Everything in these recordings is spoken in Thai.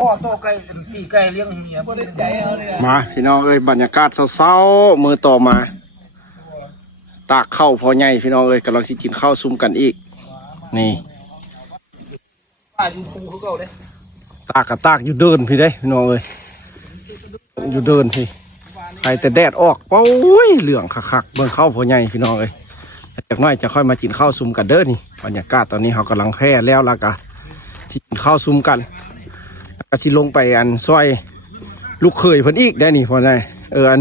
พ่อโตไก่ตีไก่เลี้ยงเมียบ่ได้ใจเอาเลยมาพี่น้องเอ้ยบรรยากาศเศร้าๆมือต่อมาตากข้าวพอใหญ่พี่น้องเอ้ยกำลังสิกินข้าวซุ่มกันอีกนี่ป้าอยู่ปูเขาเก่าเลยตากกับตากอยู่เดินพี่ได้พี่น้องเอ้ยอยู่เดินพี่ไปแต่แดดออกโอ้ยเหลืองคักๆเบิ่งข้าวพอใหญ่พี่น้องเอ้ยจากน้อยจะค่อยมากินข้าวซุ่มกันเด้อนี่บรรยากาศตอนนี้เขากำลังแพร่แล้วล่ะกะที่กินข้าวซุ่มกันแล้วก็สิลงไปอันซอยลูกเคยเพิ่นอีกได้นี่พอได้อัน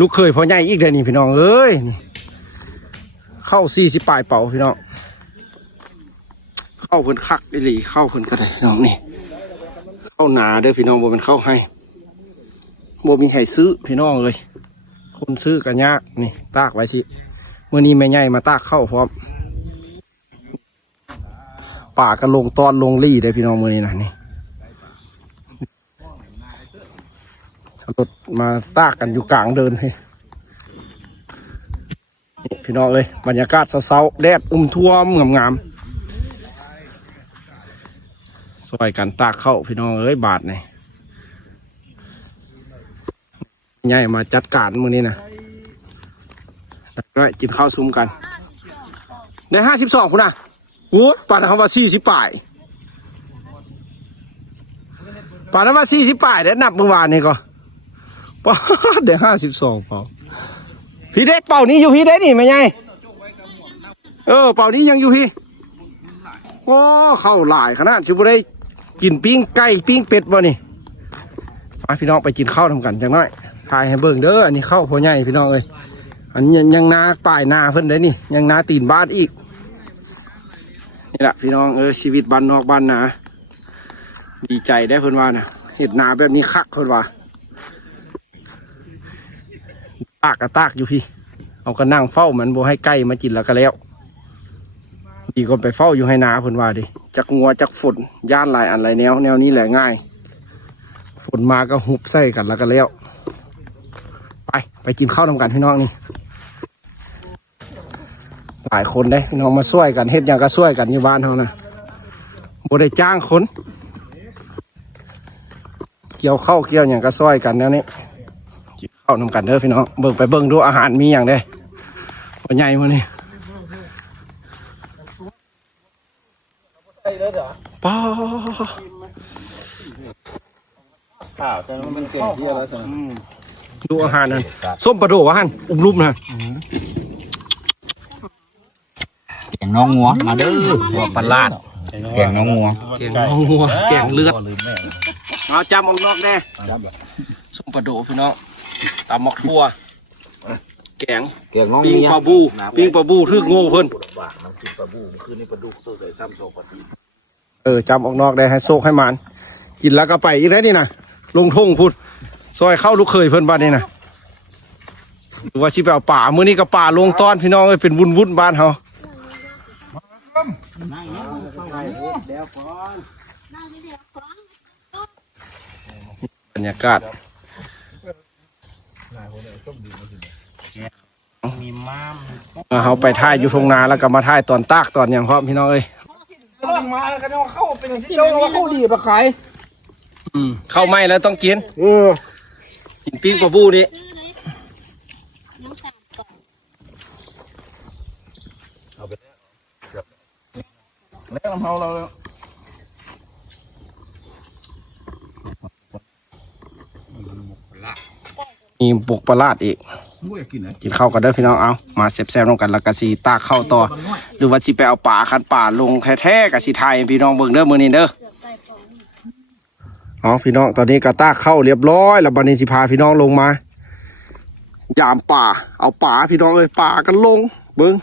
ลูกเคยพอใหญ่อีกได้นี่พี่น้องเอ้ยเข้า40 ปลายเป่าพี่น้องเข้าเพิ่นคักอีหลีเข้าเพิ่นก็ได้พี่น้องนี่เข้าหนาเด้อพี่น้องบ่เป็นเข้าให้บ่มีให้ซื้อพี่น้องเลยคนซื้อกันยากนี่ตากไว้สิมื้อนี้แม่ใหญ่มาตากเข้าพร้อมป่าก็ลงตอนลงลี่ได้พี่น้องมื้อนี้นะนี่รถมาตากกันอยู่กลางเดินพี่น้องเลยบรรยากาศเช้าๆแดดท่วมงามๆสวยกันตากเข้าพี่น้องเอ้ยบาทนี่ใหญ่มาจัดการมื้อนี้นะได้กินข้าวซุ้มกันได้52คุณนะโอ้ป่านคำว่า40 ป่ายป่านนั้นว่า40 ป่ายได้นับเมื่อวานนี่ก็ป้าได้52เปล่าพี่เด็กเป่านี้อยู่พี่เด็กนี่ไม่ไงเป่านี้ยังอยู่พี่โอ้เข้าหลายขนาดชิบุได้กินปิ้งไก่ปิ้งเป็ดบ่นี่มาพี่น้องไปกินข้าวทำกันจังน้อยถ่ายให้เบิ่งเด้ออันนี้ข้าวพอใหญ่พี่น้องเอ้ยอันนี้ยังนาป่ายนาเพิ่นได้นี่ยังนาตีนบ้านอีกนี่แหละพี่น้องชีวิตบ้านนอกบ้านนาดีใจได้เพิ่นว่านะเห็ดนาแบบนี้คักเพิ่นว่าตากก็ตากอยู่พี่เอาก็นั่งเฝ้ามันบ่ให้ไก่มากินแล้วก็แล้วดีก็ไปเฝ้าอยู่ให้นาเพิ่นว่าดิจักงัวจักฝนย่านหลายอันหลายแนวนี้แหละง่ายฝนมาก็หุบใส่กันแล้วก็แล้วไปกินข้าวนำกันพี่น้องนี่หลายคนได้พี่น้องมาช่วยกันเฮ็ดอย่างก็ช่วยกันอยู่บ้านเขานะบ่ได้จ้างคนเกี่ยวข้าวเกี่ยวอย่างก็ช่วยกันแล้วนี่กินข้าวนำกันเด้อพี่น้องเบิ่งดูอาหารมีอย่างได้ตัวใหญ่มานี่ป้าข้าวแต่มันเก่งเที่ยวแล้วใช่ไหมดูอาหารนั่นส้มปลาโดวะฮันรุมนะแกงน้องงัวมาเด้อหัวปลาดแกงน้องงัวแกงเลือดเอาจำออกนอกแน่ส้มปลาโดพี่น้องตำหมกทั่วแกงปิ้งปลาบูทึกโง่เพิ่นจำออกนอกได้ให้โซกให้มันกินแล้วก็ไปอีกแล้วนี่นะลงทุ่งพูดซอยเข้าลูกเคยเพิ่นบ้านนี่นะหรือว่าชิไปเอาป่ามื้อนี้ก็ป่าลงตอนพี่น้องเป็นวุ่นบ้านเขาบรรยากาศเขาไปท่ายอยู่ทงนาแล้วก็มาท่ายตอนตากตอนอย่างพร้อมพี่น้องเอ้ยมากันเข้าเป็นที่เราเข้าดีปะขายเข้าไม่แล้วต้องกินกินปิ้งปลาบูนี่แล้วเรามีปุกปลาดอีกกินข้าวกันเด้อพี่น้องเอามาแซ่บๆลงกันแล้วก็สีตากเข้าต่อหรือว่าสิไปเอาป่าคันป่าลงแท้ๆกับสีไทยพี่น้องเบิ่งเด้อมื้อนี้เด้อพี่น้องตอนนี้ก็ตากเข้าเรียบร้อยแล้วบัดนี้สิพาพี่น้องลงมายามป่าเอาป่าพี่น้องเลยป่ากันลงเบิ่ง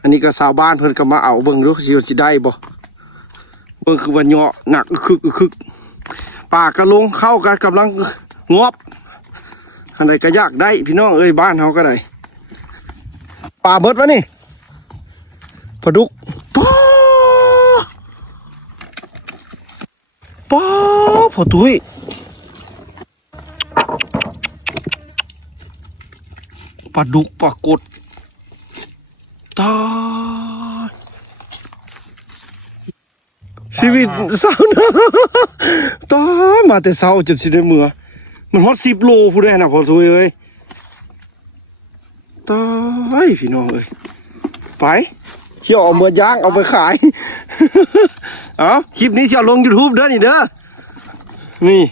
อันนี้ก็ชาวบ้านเพิ่นก็มาเอาเบิ่งดูสิได้บ่เบิ่งคือว่าเหาะหนักคึกป่ากันลงเข้ากันกำลังงอบอะไรก็อยากได้พี่น้องบ้านเขาก็ได้ป่าเบิดวะนี่ปลาดุกป้าพอตุ้ยปลาดุกปลากดตา ชีวิตเศร้านะตายมาแต่เศร้าจนสิได้เมื่อมันฮอด10 โลผู้ใดน่ะพอสวยเอ้ยตายพี่น้องเอ้ยไปเที่ยวเอาเมื่อย่างเอาไปขาย เอาคลิปนี้เที่ยวลง YouTube เด้อนี่เด้อนี่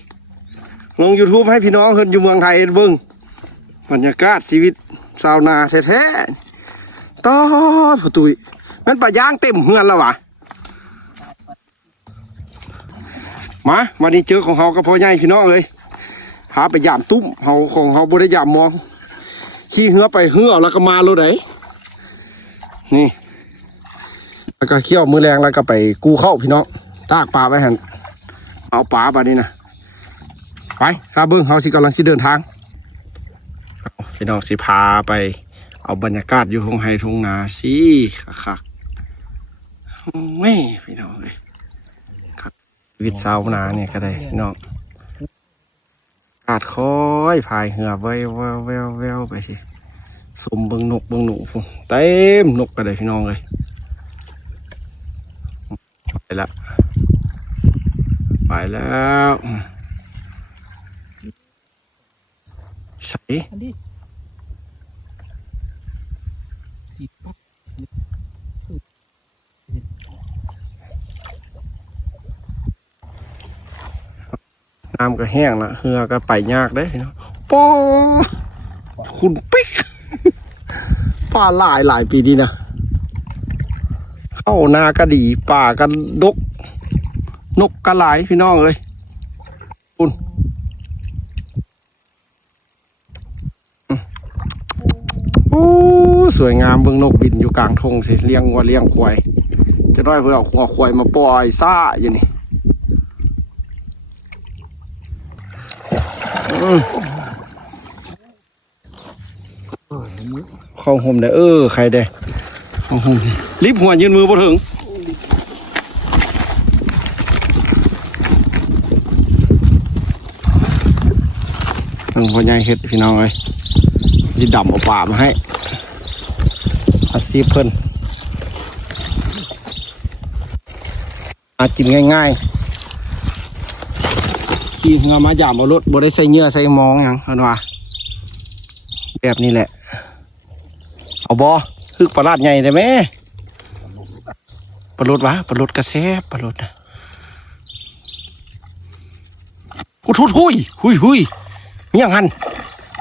ลง YouTube ให้พี่น้องเพิ่นอยู่เมืองไทยเบิ่งบรรยากาศชีวิตชาวนาแท้ๆตายพ่อตุ้ยมันปลาย่างเต็มเฮือนแล้ววะมาวันนี้เจอของเฮากับพ่อใหญ่พี่น้องเลยพาไปยามตุ้มเฮาของเฮาบ่ได้ยามมองขี่เหือไปเหือแล้วก็มาโลดไหนนี่แล้วก็เคี่ยวมือแรงแล้วก็ไปกู้เข้าพี่น้องตากปลาไว้หันเอาปลาไปนี่นะไปถ้าเบิ้งเฮาสิกำลังสิเดินทางพี่น้องสิพาไปเอาบรรยากาศอยู่ทุ่งไร่ทุ่งนาสิคักๆแม่พี่น้องเลยชีวิตชาวนาเนี่ยก็ได้พี่น้องกาดคอยพายเหือแววไปสิสมเบิ่งนกเบิ่งหนูเต็มนกก็ได้พี่น้องเลยไปแล้วใส่น้ำก็แห้งละเหือก็ไปยากเด้เนาะปอคุณปิ๊กป่าหลายปีดีนะเข้านากระดีป่ากระดกนกกระหลายพี่น้องเลยปุ่นโอ้สวยงามเบิ่งนกบินอยู่กลางทงสิเลี้ยงวัวเลี้ยงควายจะได้เพื่อเอาหัวควายมาปล่อยซ่าอยู่นี่เข้าห่มได้ใครได้เข้าห่มรีบหัวยืนมือบ่ถึงพ่อใหญ่เฮ็ดพี่น้องเลยจะดำเอาป่ามาให้อาชีพเพิ่นกินง่ายๆขี่เงามาหยามเอารถบ่ได้ใส่เนื้อใส่มองอย่างนั้นว่าแบบนี้แหละเอาบ่ฮึกปลาลาดใหญ่ได้ไหมปลาลดวะปลาลดกระแซบปลาลดนะหุยมีอย่างหัน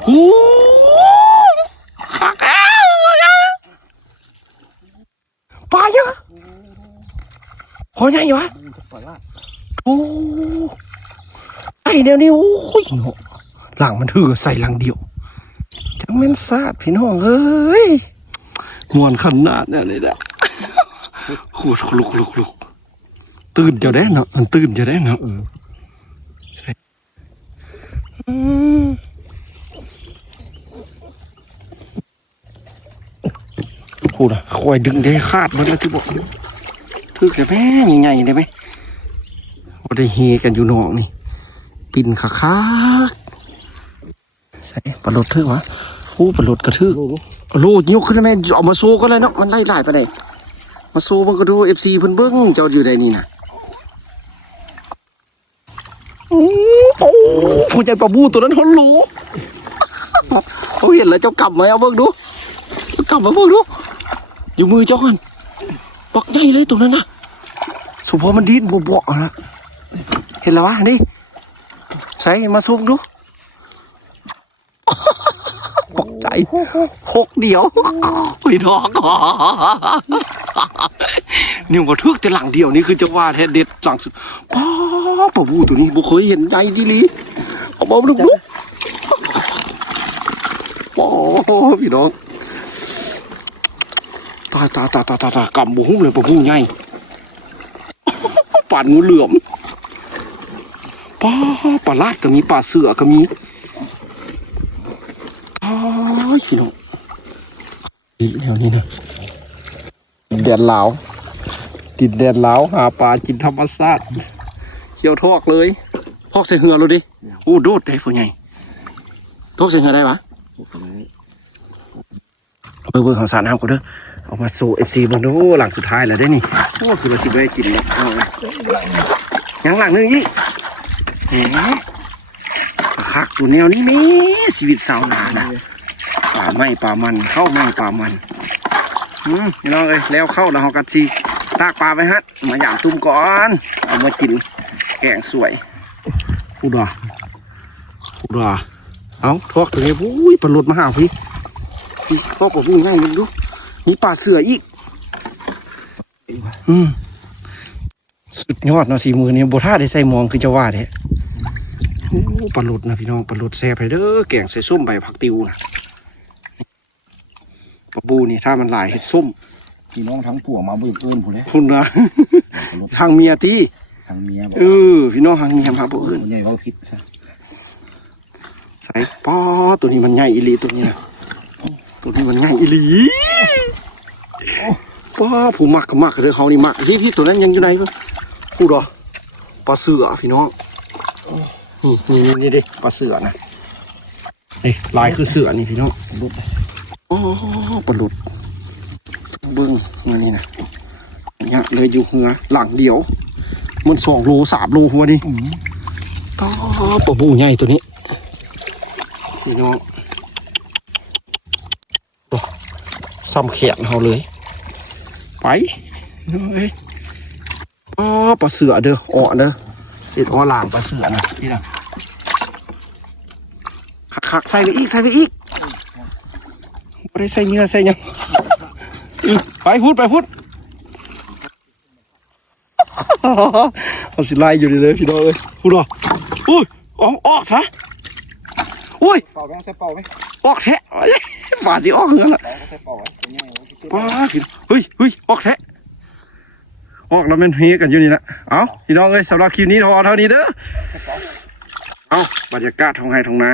หูปลาเยอะพอใหญ่วะโอ้ใส่เดี๋ยวนี้โอ้ยหลังมันถือใส่หลังเดียวจังแม่นซาดพี่น้องเอ้ยมวนขนาดนี้เลยนะโคตรลุกตื่นจะได้เนาะมันตื่นจะได้เนาะใช่พูดอะคอยดึงได้คาดมาแล้วที่บอกถือแต่แม่ใหญ่ๆได้ไหมว่าได้เฮกันอยู่นอกนี่ปิ่นคักใช่ปลาหลดถือวะโอ้ปลาหลดกระถือโลดยกขึ้นแล้วแม่ออกมาโซ่ก็เลยเนาะมันไล่ไปเลยมาโซ่มันก็ดูFC เพิ่นเบิ้งเจ้าอยู่ในนี่นะโอ้ผู้ใหญ่ปลาบูตัวนั้นเขารู้เขาเห็นแล้วเจ้ากลับมาเอาเบิ้งดูเจ้ากลับมาเบิ้งดูอยู่มือเจ้ากันปักใหญ่เลยตัวนั้นนะสุพอมันดิ้นบวกๆนะเห็นแล้ววะนี่ใส่มาซุกดูปักใจหกเดียวไม่ทอกนี่ว่าทึกแต่หลังเดียวนี่คือจะว่าแท้เด็ดหลังสุดป้าปะบูตัวนี้บุเคยเห็นใหญ่ดีลีเอามาดูดูโอ้พี่น้องตากำบุ้งเลยปะบูใหญ่ป่านงูเหลือมปลาลาดก็มีปลาเสือก็มีพี่น้องอีกแนวนี้นะแดดหลาวติดแดดหลาวหาปลากินธรรมชาติเคี่ยวทอกเลยทอกใส่เหือเลยดิโอ้โดดได้พ่อใหญ่ทอกใส่เหือได้ปะเบิ่งของสารน้ำกูเด้อ เอามาสู่ FC เบิ่งดูหลังสุดท้ายแล้วได้นี่โอ้คือว่าสิบ่ได้กินแล้วเอาเลยยังหลังนึงอีกแหมคักตัวแนวนี้แม่ชีวิตสาวนานะป่าไม้ป่ามันเข้าไม้ป่ามันพี่น้องเอ้ยแล้วเข้าแล้วเฮากัดสิตากปลาไปฮะมาย่างตุ้มก่อนเอามากินแกงสวยพูดว่าเอาทอกตัวนี้อุ้ยปลาหลุดมาหาพี่พ่อผมนี่ง่ายดูมีปลาเสืออีกสุดยอดเนาะสีมือนี่โบท่าได้ใส่มองคือจะว่าเด้โอ้ปลาหลุดนะพี่น้องปลาหลุดแซ่บไปเด้อแกงใส่ส้มใบผักติวนะปลาบูนี่ถ้ามันหลายเห็ดส้ม พี่น้องทั้งผัวมาบ่เพิ่นผู้เลย คุณนะทางเมียตี ทั้งเมียบ่ พี่น้องทางเมียมาบ่อื่น ใหญ่เว้าผิด ใส่ป้อตัวนี้มันใหญ่อีหลีตัวนี้นะตัวนี้มันใหญ่อีหลีป้อผู้มักก็มักเลยเขานี่มักพี่ตัวนั้นยังอยู่ไหนเพิ่นพูดเหรอปลาเสือพี่น้องนี่ดิปลาเสือนะนี่ลายคือเสือนี่พี่น้องโอ้ปลาหลุดเบิ้งนี่นะเนี่ยเลยอยู่เหงือหลังเดียวมัน2 โล 3 โลหัวนี่ต่อปลาบูใหญ่ตัวนี้พี่น้องซ้ำแขนเขาเลยไปน้องเอ้ยปลาเสือเด้ออ่อเด้อเห็ดอ่อหลามปลาเสือนะนี่นะคักใส่ไปอีกไม่ได้ใส่เนื้อใส่ยังไปพูดเอาสิไล่อยู่เลยพี่น้องเอ้ยพูดหรออุ้ยออกซะอุ้ย เป่าไหมใส่เป่าไหม ออกแทะฝาสิออกเหรอล่ะ ใส่เป่าไหม ป้ากินเฮ้ยออกแทะออกแล้วมันเฮกันอยู่นี่ละเอาพี่น้องเอ้ยสำหรับคลิปนี้เราเอาเท่านี้เด้อเอาบรรยากาศทองไห้ทองนา